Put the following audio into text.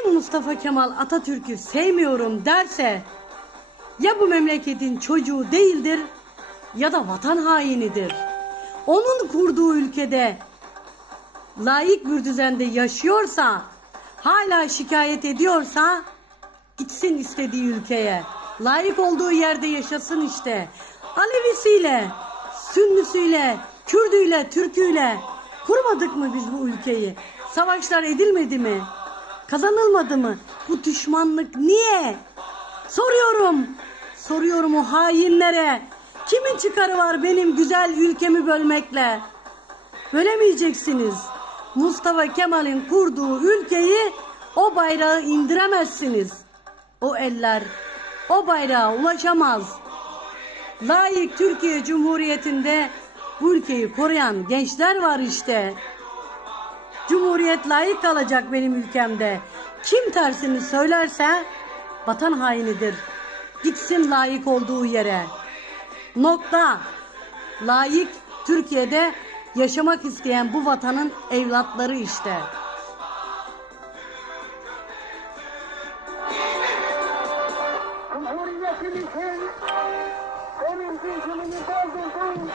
Mustafa Kemal Atatürk'ü sevmiyorum derse ya bu memleketin çocuğu değildir ya da vatan hainidir. Onun kurduğu ülkede layık bir düzende yaşıyorsa, hala şikayet ediyorsa gitsin istediği ülkeye. Layık olduğu yerde yaşasın işte. Alevisiyle, Sünnüsüyle, Kürdüyle, Türküyle kurmadık mı biz bu ülkeyi? Savaşlar edilmedi mi? Kazanılmadı mı? Bu düşmanlık niye? Soruyorum. Soruyorum o hainlere. Kimin çıkarı var benim güzel ülkemi bölmekle? Bölemeyeceksiniz. Mustafa Kemal'in kurduğu ülkeyi o bayrağı indiremezsiniz. O eller o bayrağa ulaşamaz. Layık Türkiye Cumhuriyeti'nde bu ülkeyi koruyan gençler var işte. Cumhuriyet layık kalacak benim ülkemde. Kim tersini söylerse vatan hainidir. Gitsin layık olduğu yere. Nokta. Layık Türkiye'de yaşamak isteyen bu vatanın evlatları işte. Cumhuriyetimizin sevinci gününü doldurdun.